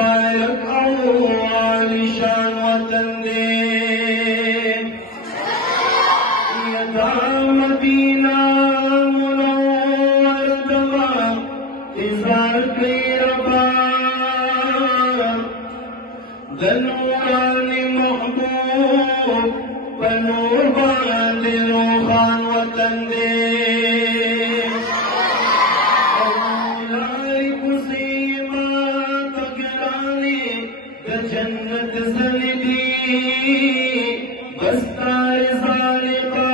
मुबारक आलिशान वतन दे यदा मदीना मुनव्वर दवा इज़ार के रबा दनूरानी महबूब बनूर बांधे रूहान वतन दे जन्नत सनिदी बस्तार सालिका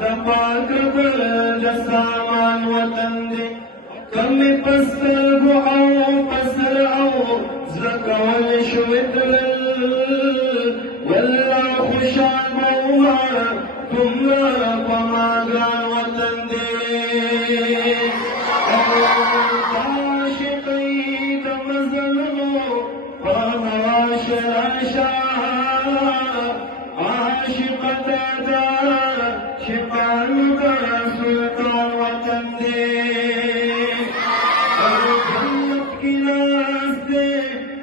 तपाकब जसामान वतन दे कम पसल बुआओ पसर आओ ज़कवल शुवितल वल्लाह खुशान मौमा तुमरा पमागान वतन दे आशिक दादा शिपान का सुल्तान वतन दे जन्नत की रास्ते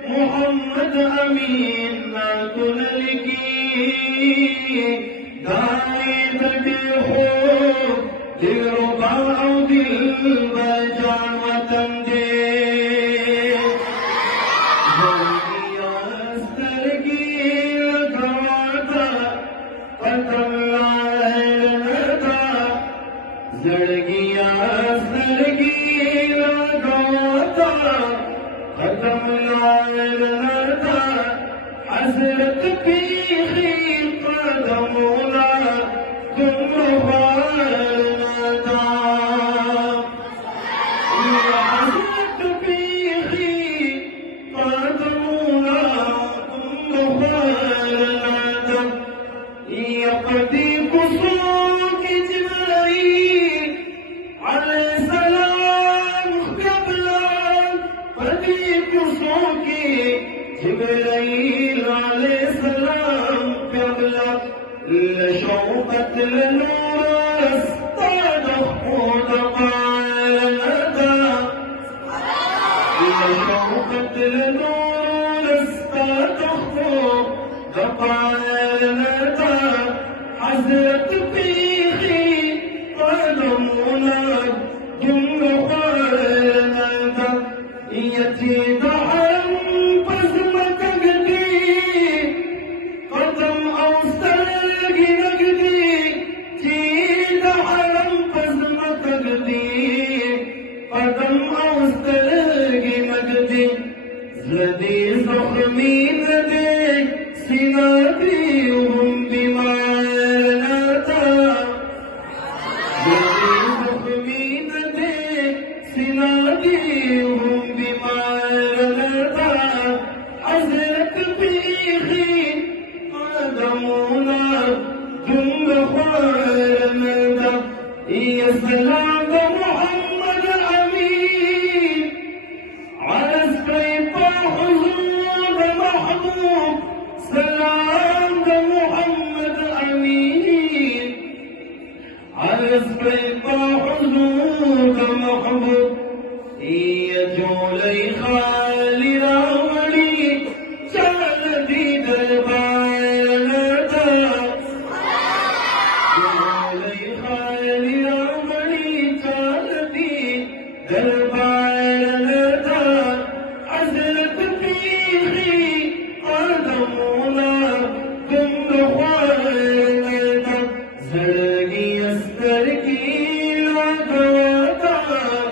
मोहम्मद अमीन नाकुल की दाई दटे हो दिल रुबा दिल बजान वतन दे जड़गिया सड़गी लगाता खत्म लाता हजरत पीखी कदमोला तुम वालता हजरत पीखी कदमोला तुम वालता यपदी कुसो जिब्राइल अलैहिस्सलाम क़बला लशौक़त लनूर अस्तदखुद क़ालदा लशौक़त लनूर अस्तदखुद क़ालदा हज़रत पीखी क़दमुना जुम्र क़ालदा यतीदा ज़दी ज़ख्मीन दे सिनादियुहुम बिमारता ज़दी ज़ख्मीन दे सिनादियुहुम बिमारता हज़रत पीखी कदमोना जुम्र ख़ारमदा ये सलाम मोहम्मद अमीन अरज़ सलाम मोहम्मद अमीन अर्ज़ करता हुज़ूर महबूब ये जोलई खाली रावड़ी चल दी दरबार लता जोलई खाली रावड़ी चल दी दरबार लता हज़रत पीखी कदमोना तुम